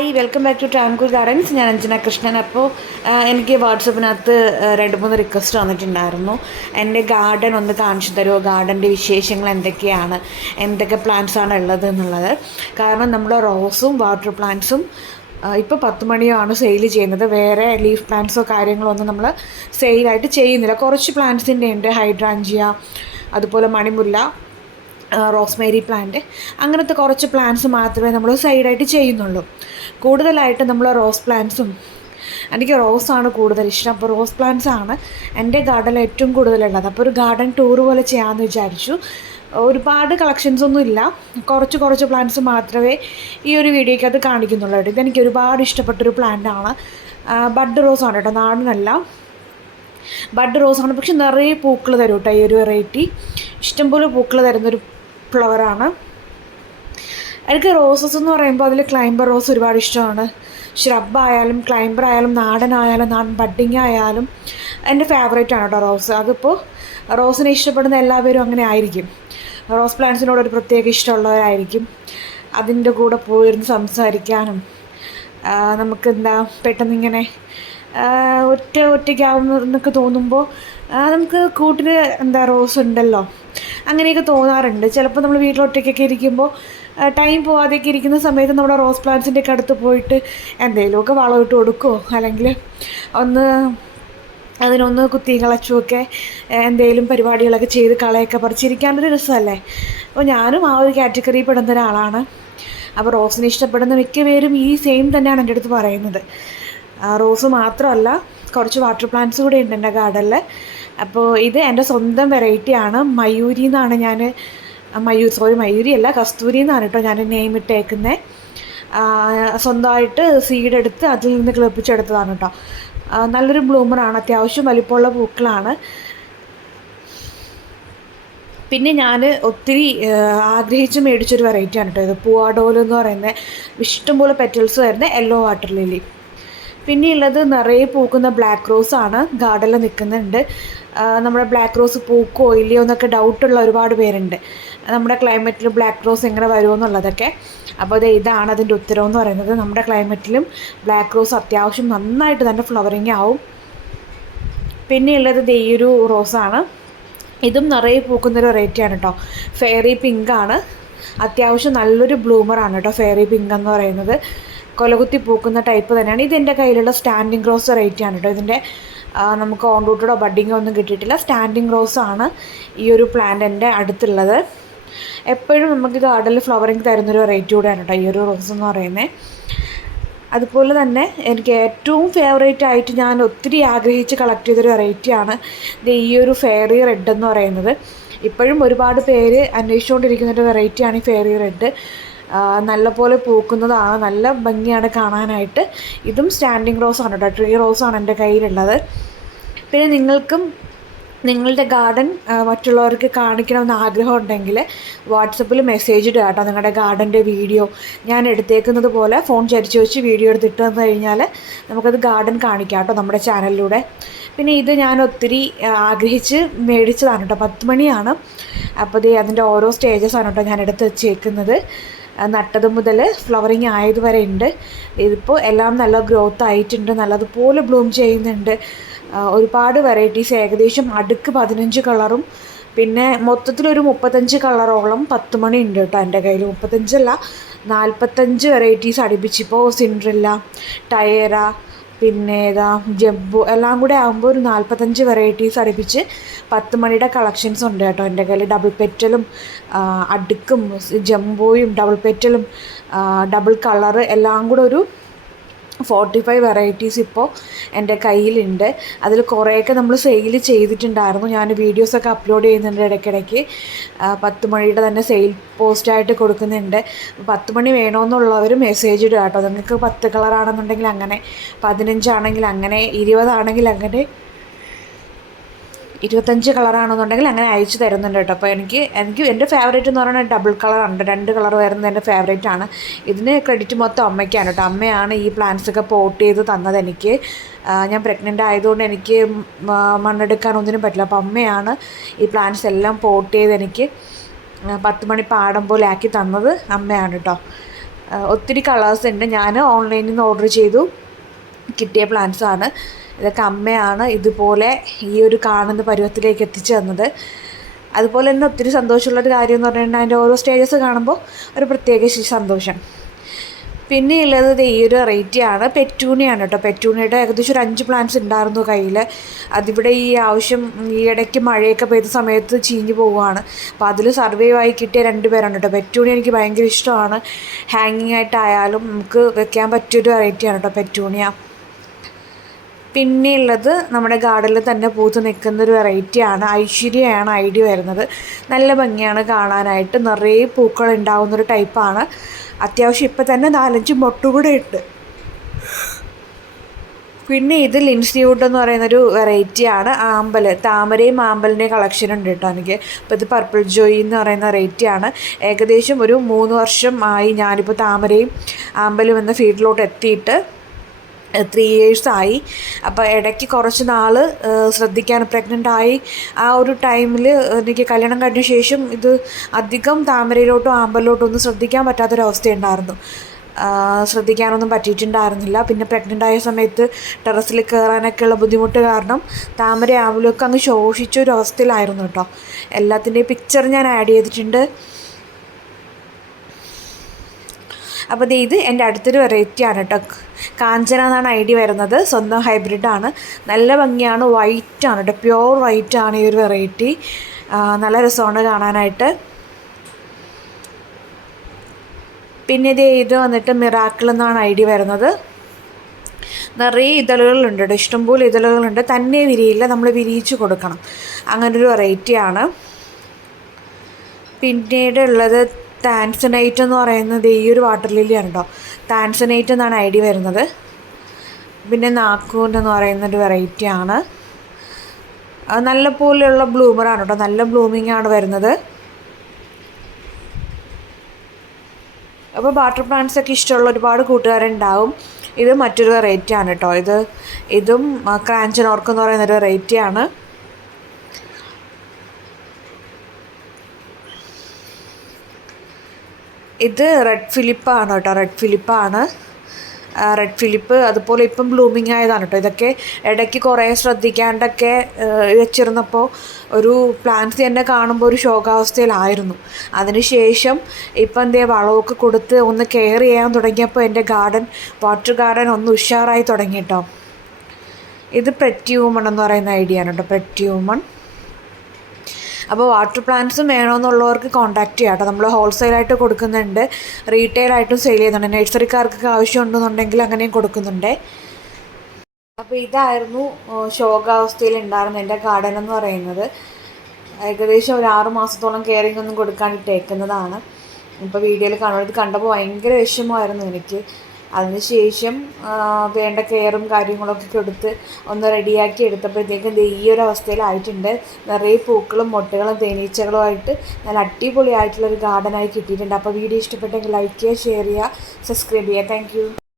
Hi welcome back to Trancool gardens. ഞാൻ അഞ്ജന കൃഷ്ണൻ. അപ്പോൾ എനിക്ക് വാട്സപ്പിനകത്ത് 2-3 റിക്വസ്റ്റ് വന്നിട്ടുണ്ടായിരുന്നു. എൻ്റെ ഗാർഡൻ ഒന്ന് കാണിച്ചു തരുമോ, ഗാർഡൻ്റെ വിശേഷങ്ങൾ എന്തൊക്കെയാണ്, എന്തൊക്കെ പ്ലാന്റ്സാണ് ഉള്ളത് എന്നുള്ളത്. കാരണം നമ്മൾ റോസും വാട്ടർ പ്ലാന്റ്സും ഇപ്പോൾ 10 മണിയാണ് സെയിൽ ചെയ്യുന്നത്. വേറെ ലീഫ് പ്ലാന്റ്സോ കാര്യങ്ങളോ ഒന്നും നമ്മൾ സെയിലായിട്ട് ചെയ്യുന്നില്ല. കുറച്ച് പ്ലാന്റ്സിൻ്റെ ഉണ്ട്, ഹൈഡ്രാഞ്ചിയ, അതുപോലെ മണിമുല്ല, റോസ്മേരി പ്ലാന്റ്, അങ്ങനത്തെ കുറച്ച് പ്ലാന്റ്സ് മാത്രമേ നമ്മൾ സൈഡായിട്ട് ചെയ്യുന്നുള്ളൂ. കൂടുതലായിട്ട് നമ്മൾ റോസ് പ്ലാന്റ്സും, എനിക്ക് റോസാണ് കൂടുതൽ ഇഷ്ടം. അപ്പോൾ റോസ് പ്ലാന്റ്സാണ് എൻ്റെ ഗാർഡനിൽ ഏറ്റവും കൂടുതലുള്ളത്. അപ്പോൾ ഒരു ഗാർഡൻ ടൂർ പോലെ ചെയ്യാമെന്ന് വിചാരിച്ചു. ഒരുപാട് കളക്ഷൻസ് ഒന്നും ഇല്ല, കുറച്ച് പ്ലാന്റ്സ് മാത്രമേ ഈ ഒരു വീഡിയോയ്ക്ക് അത് കാണിക്കുന്നുള്ളൂ കേട്ടോ. ഇതെനിക്ക് ഒരുപാട് ഇഷ്ടപ്പെട്ടൊരു പ്ലാന്റാണ്. ബഡ് റോസാണ് കേട്ടോ, നാടനല്ല, ബഡ് റോസാണ്. പക്ഷെ നിറയെ പൂക്കൾ തരും കേട്ടോ. ഈ ഒരു വെറൈറ്റി ഇഷ്ടംപോലെ പൂക്കൾ തരുന്നൊരു ഫ്ലവറാണ്. എനിക്ക് റോസസ് എന്ന് പറയുമ്പോൾ അതിൽ ക്ലൈംബർ റോസ് ഒരുപാട് ഇഷ്ടമാണ്. ഷ്രബായാലും ക്ലൈംബർ ആയാലും നാടനായാലും നാടൻ ബഡ്ഡിങ് ആയാലും എൻ്റെ ഫേവറേറ്റാണ് കേട്ടോ റോസ്. അതിപ്പോൾ റോസിനെ ഇഷ്ടപ്പെടുന്ന എല്ലാവരും അങ്ങനെ ആയിരിക്കും. റോസ് പ്ലാന്റ്സിനോട് ഒരു പ്രത്യേക ഇഷ്ടമുള്ളവരായിരിക്കും. അതിൻ്റെ കൂടെ പോയിരുന്ന് സംസാരിക്കാനും നമുക്കെന്താ പെട്ടെന്നിങ്ങനെ ഒറ്റയ്ക്കാവുന്നതെന്നൊക്കെ തോന്നുമ്പോൾ നമുക്ക് കൂട്ടിന് റോസ് ഉണ്ടല്ലോ അങ്ങനെയൊക്കെ തോന്നാറുണ്ട്. ചിലപ്പോൾ നമ്മൾ വീട്ടിൽ ഒറ്റയ്ക്കൊക്കെ ഇരിക്കുമ്പോൾ ടൈം പോകാതെയൊക്കെ ഇരിക്കുന്ന സമയത്ത് നമ്മുടെ റോസ് പ്ലാന്റ്സിൻ്റെ ഒക്കെ അടുത്ത് പോയിട്ട് എന്തെങ്കിലുമൊക്കെ വളമിട്ട് കൊടുക്കുമോ, അല്ലെങ്കിൽ അതിനൊന്ന് കുത്തി കളച്ചുമൊക്കെ എന്തെങ്കിലും പരിപാടികളൊക്കെ ചെയ്ത് കളയൊക്കെ പറിച്ചിരിക്കാനൊരു രസമല്ലേ. അപ്പോൾ ഞാനും ആ ഒരു കാറ്റഗറിയിൽ പെടുന്ന ഒരാളാണ്. അപ്പോൾ റോസിനെ ഇഷ്ടപ്പെടുന്ന മിക്ക പേരും ഈ സെയിം തന്നെയാണ് എൻ്റെ അടുത്ത് പറയുന്നത്. റോസ് മാത്രമല്ല, കുറച്ച് വാട്ടർ പ്ലാന്റ്സ് കൂടെ ഉണ്ട് എൻ്റെ ഗാർഡനിൽ. അപ്പോൾ ഇത് എൻ്റെ സ്വന്തം വെറൈറ്റിയാണ്. മയൂരി എന്നാണ് ഞാൻ മയൂരി അല്ല, കസ്തൂരി എന്നാണ് കേട്ടോ ഞാൻ നെയിം ഇട്ടേക്കുന്നത്. സ്വന്തമായിട്ട് സീഡ് എടുത്ത് അതിൽ നിന്ന് കിളിപ്പിച്ചെടുത്തതാണ് കേട്ടോ. നല്ലൊരു ബ്ലൂമറാണ്, അത്യാവശ്യം വലിപ്പമുള്ള പൂക്കളാണ്. പിന്നെ ഞാൻ ഒത്തിരി ആഗ്രഹിച്ച് മേടിച്ചൊരു വെറൈറ്റിയാണ് കേട്ടോ ഇത്, പൂവാഡോല് എന്ന് പറയുന്നത്. ഇഷ്ടംപോലെ പെറ്റൽസ് വരുന്ന യെല്ലോ വാട്ടർ ലില്ലി. പിന്നെ ഉള്ളത് നിറയെ പൂക്കുന്ന ബ്ലാക്ക് റോസാണ്. ഗാർഡനിൽ നിൽക്കുന്നുണ്ട്. നമ്മുടെ ബ്ലാക്ക് റോസ് പൂക്കോ ഇല്ലയോ എന്നൊക്കെ ഡൗട്ടുള്ള ഒരുപാട് പേരുണ്ട്. നമ്മുടെ ക്ലൈമറ്റിൽ ബ്ലാക്ക് റോസ് എങ്ങനെ വരുമോ എന്നുള്ളതൊക്കെ. അപ്പോൾ ഇതാണ് അതിൻ്റെ ഉത്തരവെന്ന് പറയുന്നത്. നമ്മുടെ ക്ലൈമറ്റിലും ബ്ലാക്ക് റോസ് അത്യാവശ്യം നന്നായിട്ട് തന്നെ ഫ്ലവറിങ് ആവും. പിന്നെ ഉള്ളത് ഈ ഒരു റോസാണ്. ഇതും നിറയെ പൂക്കുന്നൊരു വെറൈറ്റിയാണ് കേട്ടോ. ഫെയറി പിങ്കാണ്. അത്യാവശ്യം നല്ലൊരു ബ്ലൂമറാണ് കേട്ടോ ഫെയറി പിങ്ക് എന്ന് പറയുന്നത്. കൊലകുത്തി പൂക്കുന്ന ടൈപ്പ് തന്നെയാണ്. ഇതെൻ്റെ കയ്യിലുള്ള സ്റ്റാൻഡിങ് റോസ് വെറൈറ്റിയാണ് കേട്ടോ. ഇതിൻ്റെ നമുക്ക് ഓൺ റൂട്ടഡോ ബഡ്ഡിങ്ങോ ഒന്നും കിട്ടിയിട്ടില്ല. സ്റ്റാൻഡിങ് റോസാണ് ഈ ഒരു പ്ലാന്റ് എൻ്റെ അടുത്തുള്ളത്. എപ്പോഴും നമുക്ക് ഗാർഡനിൽ ഫ്ലവറിങ് തരുന്നൊരു വെറൈറ്റി കൂടെയാണ് കേട്ടോ ഈ ഒരു റോസ് എന്ന് പറയുന്നത്. അതുപോലെ തന്നെ എനിക്ക് ഏറ്റവും ഫേവറേറ്റ് ആയിട്ട് ഞാൻ ഒത്തിരി ആഗ്രഹിച്ച് കളക്ട് ചെയ്തൊരു വെറൈറ്റിയാണ് ഈ ഒരു ഫെയറി റെഡ് എന്ന് പറയുന്നത്. ഇപ്പോഴും ഒരുപാട് പേര് അന്വേഷിച്ചുകൊണ്ടിരിക്കുന്നൊരു വെറൈറ്റിയാണ് ഈ ഫെയറി റെഡ്. നല്ലപോലെ പൂക്കുന്നതാണ്, നല്ല ഭംഗിയാണ് കാണാനായിട്ട്. ഇതും സ്റ്റാൻഡിങ് റോസാണ് കേട്ടോ, ട്രീ റോസാണ് എൻ്റെ കയ്യിലുള്ളത്. പിന്നെ നിങ്ങൾക്കും നിങ്ങളുടെ ഗാർഡൻ മറ്റുള്ളവർക്ക് കാണിക്കണമെന്ന് ആഗ്രഹം ഉണ്ടെങ്കിൽ വാട്സപ്പിൽ മെസ്സേജ് ഇടുക കേട്ടോ. നിങ്ങളുടെ ഗാർഡൻ്റെ വീഡിയോ ഞാൻ എടുത്തേക്കുന്നത് പോലെ ഫോൺ ചരിച്ച് വെച്ച് വീഡിയോ എടുത്തിട്ട് വന്നു കഴിഞ്ഞാൽ നമുക്കത് ഗാർഡൻ കാണിക്കാം കേട്ടോ നമ്മുടെ ചാനലിലൂടെ. പിന്നെ ഇത് ഞാൻ ഒത്തിരി ആഗ്രഹിച്ച് മേടിച്ചതാണ് കേട്ടോ. 10 മണിയാണ്. അപ്പോൾ അതിൻ്റെ ഓരോ സ്റ്റേജസാണ് കേട്ടോ ഞാൻ എടുത്ത് വെച്ചേക്കുന്നത്. നട്ടത് മുതൽ ഫ്ലവറിങ് ആയതുവരെ ഉണ്ട്. ഇതിപ്പോൾ എല്ലാം നല്ല ഗ്രോത്ത് ആയിട്ടുണ്ട്, നല്ലതുപോലെ ബ്ലൂം ചെയ്യുന്നുണ്ട്. ഒരുപാട് വെറൈറ്റീസ്, ഏകദേശം അടുക്ക് 15 കളറും പിന്നെ മൊത്തത്തിലൊരു 35 കളറോളം 10 മണി ഉണ്ട് കേട്ടോ എൻ്റെ കയ്യിൽ. 35 45 വെറൈറ്റീസ് അടുപ്പിച്ചിപ്പോൾ സിൻഡ്രില്ല, ടയേറ, പിന്നെ ജബ്ബു എല്ലാം കൂടെ ആകുമ്പോൾ ഒരു 45 വെറൈറ്റീസ് അടുപ്പിച്ച് 10 മണിയുടെ കളക്ഷൻസ് ഉണ്ട് കേട്ടോ എൻ്റെ കയ്യിൽ. ഡബിൾ പെറ്റലും അടുക്കും ജംബോയും ഡബിൾ പെറ്റലും ഡബിൾ കളറ് എല്ലാം കൂടെ ഒരു 45 വെറൈറ്റീസ് ഇപ്പോൾ എൻ്റെ കയ്യിലുണ്ട്. അതിൽ കുറേയൊക്കെ നമ്മൾ സെയിൽ ചെയ്തിട്ടുണ്ടായിരുന്നു. ഞാൻ വീഡിയോസൊക്കെ അപ്ലോഡ് ചെയ്യുന്നുണ്ട് ഇടയ്ക്കിടയ്ക്ക്. 10 മണിയുടെ തന്നെ സെയിൽ പോസ്റ്റായിട്ട് കൊടുക്കുന്നുണ്ട്. 10 മണി വേണമെന്നുള്ളവർ മെസ്സേജ് ഇടുക കേട്ടോ. നിങ്ങൾക്ക് 10 കളറാണെന്നുണ്ടെങ്കിൽ അങ്ങനെ, 15 ആണെങ്കിൽ അങ്ങനെ, 20 ആണെങ്കിൽ അങ്ങനെ, 25 കളറാണെന്നുണ്ടെങ്കിൽ അങ്ങനെ അയച്ചു തരുന്നുണ്ട് കേട്ടോ. അപ്പോൾ എനിക്ക് എൻ്റെ ഫേവറേറ്റ് എന്ന് പറയുന്നത് ഡബിൾ കളറുണ്ട്, 2 കളർ വരുന്നത് എൻ്റെ ഫേവറേറ്റാണ്. ഇതിന് ക്രെഡിറ്റ് മൊത്തം അമ്മയ്ക്കാണ് കേട്ടോ. അമ്മയാണ് ഈ പ്ലാന്റ്സൊക്കെ പോട്ട് ചെയ്ത് തന്നത് എനിക്ക്. ഞാൻ പ്രഗ്നൻ്റ് ആയതുകൊണ്ട് എനിക്ക് മണ്ണെടുക്കാൻ ഒന്നിനും പറ്റില്ല. അപ്പോൾ അമ്മയാണ് ഈ പ്ലാന്റ്സ് എല്ലാം പോട്ട് ചെയ്ത് എനിക്ക് 10 മണി പാടം പോലെ ആക്കി തന്നത് അമ്മയാണ് കേട്ടോ. ഒത്തിരി കളേഴ്സ് ഉണ്ട്. ഞാൻ ഓൺലൈനിൽ നിന്ന് ഓർഡർ ചെയ്തു കിട്ടിയ പ്ലാന്റ്സാണ്. ഇതൊക്കെ അമ്മയാണ് ഇതുപോലെ ഈ ഒരു കാണുന്ന പരുവത്തിലേക്ക് എത്തിച്ചു തന്നത്. അതുപോലെ തന്നെ ഒത്തിരി സന്തോഷമുള്ളൊരു കാര്യം എന്ന് പറഞ്ഞാൽ അതിൻ്റെ ഓരോ സ്റ്റേജസ് കാണുമ്പോൾ ഒരു പ്രത്യേക സന്തോഷം. പിന്നെ ഉള്ളത് ഈ ഒരു വെറൈറ്റിയാണ്, പെറ്റൂണിയാണ് കേട്ടോ. പെറ്റൂണിയുടെ ഏകദേശം ഒരു 5 പ്ലാന്റ്സ് ഉണ്ടായിരുന്നു കയ്യിൽ. അതിവിടെ ഈ ആവശ്യം ഈ ഇടയ്ക്ക് മഴയൊക്കെ പെയ്ത സമയത്ത് ചീഞ്ഞ് പോവുകയാണ്. അപ്പോൾ അതിൽ സർവൈവ് ആയി കിട്ടിയ 2 പേരാണ് കേട്ടോ. പെറ്റൂണി എനിക്ക് ഭയങ്കര ഇഷ്ടമാണ്. ഹാങ്ങിങ് ആയിട്ടായാലും നമുക്ക് വെക്കാൻ പറ്റിയൊരു വെറൈറ്റിയാണ് കേട്ടോ പെറ്റൂണിയ. പിന്നെ ഉള്ളത് നമ്മുടെ ഗാർഡനിൽ തന്നെ പൂത്ത് നിൽക്കുന്നൊരു വെറൈറ്റിയാണ്, ഐശ്വര്യയാണ് ഐഡിയ വരുന്നത്. നല്ല ഭംഗിയാണ് കാണാനായിട്ട്, നിറയെ പൂക്കൾ ഉണ്ടാകുന്നൊരു ടൈപ്പാണ്. അത്യാവശ്യം ഇപ്പം തന്നെ 4-5 മൊട്ടുകൂടെ ഉണ്ട്. പിന്നെ ഇത് ലിൻസി വുഡ് എന്ന് പറയുന്നൊരു വെറൈറ്റിയാണ്. ആമ്പൽ, താമരയും ആമ്പലിൻ്റെയും കളക്ഷൻ ഉണ്ട് കേട്ടോ എനിക്ക്. അപ്പോൾ ഇത് പർപ്പിൾ ജോയി എന്ന് പറയുന്ന വെറൈറ്റിയാണ്. ഏകദേശം ഒരു 3 വർഷം ആയി ഞാനിപ്പോൾ താമരയും ആമ്പലും എന്ന ഫീൽഡിലോട്ട് എത്തിയിട്ട് 3 years ആയി. അപ്പോൾ ഇടയ്ക്ക് കുറച്ച് നാൾ ശ്രദ്ധിക്കാൻ പ്രഗ്നൻ്റായി ആ ഒരു ടൈമിൽ എനിക്ക് കല്യാണം കഴിഞ്ഞ ശേഷം ഇത് അധികം താമരയിലോട്ടും ആമ്പലിലോട്ടും ഒന്നും ശ്രദ്ധിക്കാൻ പറ്റാത്തൊരവസ്ഥയുണ്ടായിരുന്നു. ശ്രദ്ധിക്കാനൊന്നും പറ്റിയിട്ടുണ്ടായിരുന്നില്ല. പിന്നെ പ്രഗ്നൻ്റ് ആയ സമയത്ത് ടെറസിൽ കയറാനൊക്കെയുള്ള ബുദ്ധിമുട്ട് കാരണം താമര ആമ്പലൊക്കെ അങ്ങ് ശോഷിച്ചൊരവസ്ഥയിലായിരുന്നു കേട്ടോ. എല്ലാത്തിൻ്റെയും പിക്ചർ ഞാൻ ആഡ് ചെയ്തിട്ടുണ്ട്. അപ്പോൾ ഇത് എൻ്റെ അടുത്തൊരു വെറൈറ്റിയാണ് കേട്ടോ. കാഞ്ചന എന്നാണ് ഐഡിയ വരുന്നത്. സ്വന്തം ഹൈബ്രിഡാണ്. നല്ല ഭംഗിയാണ്. വൈറ്റാണ് കേട്ടോ, പ്യുവർ വൈറ്റാണ് ഈ ഒരു വെറൈറ്റി. നല്ല രസമാണ് കാണാനായിട്ട്. പിന്നെ ഇത് വന്നിട്ട് മിറാക്കിൾ എന്നാണ് ഐഡിയ വരുന്നത്. നിറയെ ഇതളുകളുണ്ട് കേട്ടോ, ഇഷ്ടംപോലെ ഇതളുകളുണ്ട്. തന്നെ വിരിയില്ല, നമ്മൾ വിരിയിച്ച് കൊടുക്കണം. അങ്ങനൊരു വെറൈറ്റിയാണ്. പിന്നീട് ഉള്ളത് താൻസനൈറ്റ് എന്ന് പറയുന്നത് ഈ ഒരു വാട്ടർ ലില്ലിയാണ് കേട്ടോ. താൻസനൈറ്റ് എന്നാണ് ഐഡിയ വരുന്നത്. പിന്നെ നാക്കൂൻ എന്ന് പറയുന്നൊരു വെറൈറ്റിയാണ്. നല്ല പോലെയുള്ള ബ്ലൂമറാണ് കേട്ടോ, നല്ല ബ്ലൂമിംഗ് ആണ് വരുന്നത്. അപ്പോൾ വാട്ടർ പ്ലാന്റ്സ് ഒക്കെ ഇഷ്ടമുള്ള ഒരുപാട് കൂട്ടുകാരുണ്ടാവും. ഇത് മറ്റൊരു വെറൈറ്റിയാണ് കേട്ടോ. ഇതും ക്രാഞ്ചനോർക്ക് എന്ന് പറയുന്നൊരു വെറൈറ്റിയാണ്. ഇത് റെഡ് ഫിലിപ്പാണ് കേട്ടോ, റെഡ് ഫിലിപ്പാണ്. റെഡ് ഫിലിപ്പ് അതുപോലെ ഇപ്പം ബ്ലൂമിങ് ആയതാണ് കേട്ടോ. ഇതൊക്കെ ഇടയ്ക്ക് കുറേ ശ്രദ്ധിക്കാണ്ടൊക്കെ വെച്ചിരുന്നപ്പോൾ ഒരു പ്ലാന്റ്സ് തന്നെ കാണുമ്പോൾ ഒരു ശോകാവസ്ഥയിലായിരുന്നു. അതിനുശേഷം ഇപ്പം എന്തേ വളമൊക്കെ കൊടുത്ത് ഒന്ന് കെയർ ചെയ്യാൻ തുടങ്ങിയപ്പോൾ എൻ്റെ വാട്ടർ ഗാർഡൻ ഒന്ന് ഉഷാറായി തുടങ്ങി കേട്ടോ. ഇത് പ്രെറ്റി വുമൺ എന്ന് പറയുന്ന ഐഡിയ ആണ് കേട്ടോ, പ്രെറ്റി വുമൺ. അപ്പോൾ വാട്ടർ പ്ലാന്റ്സും വേണമെന്നുള്ളവർക്ക് കോൺടാക്റ്റ് ചെയ്യാം കേട്ടോ. നമ്മൾ ഹോൾസെയിലായിട്ട് കൊടുക്കുന്നുണ്ട്, റീറ്റെയിലായിട്ടും സെയിൽ ചെയ്യുന്നുണ്ട്. നഴ്സറിക്കാർക്കൊക്കെ ആവശ്യമുണ്ടെന്നുണ്ടെങ്കിൽ അങ്ങനെയും കൊടുക്കുന്നുണ്ട്. അപ്പോൾ ഇതായിരുന്നു ശോകാവസ്ഥയിൽ ഉണ്ടായിരുന്ന എൻ്റെ ഗാർഡൻ എന്ന് പറയുന്നത്. ഏകദേശം ഒരു 6 മാസത്തോളം കെയറിങ് ഒന്നും കൊടുക്കാണ്ടിട്ടേക്കുന്നതാണ്. ഇപ്പോൾ വീഡിയോയിൽ കാണുന്നത് കണ്ടപ്പോൾ ഭയങ്കര വിഷമമായിരുന്നു എനിക്ക്. അതിനുശേഷം വേണ്ട കെയറും കാര്യങ്ങളൊക്കെ കൊടുത്ത് ഒന്ന് റെഡിയാക്കി എടുത്തപ്പോഴത്തേക്കും ഈ ഒരു അവസ്ഥയിലായിട്ടുണ്ട്. നിറയെ പൂക്കളും മൊട്ടുകളും തേനീച്ചകളുമായിട്ട് നല്ല അടിപൊളിയായിട്ടുള്ളൊരു ഗാർഡനായി കിട്ടിയിട്ടുണ്ട്. അപ്പോൾ വീഡിയോ ഇഷ്ടപ്പെട്ടെങ്കിൽ ലൈക്ക് ചെയ്യുക, ഷെയർ ചെയ്യുക, സബ്സ്ക്രൈബ് ചെയ്യുക. താങ്ക്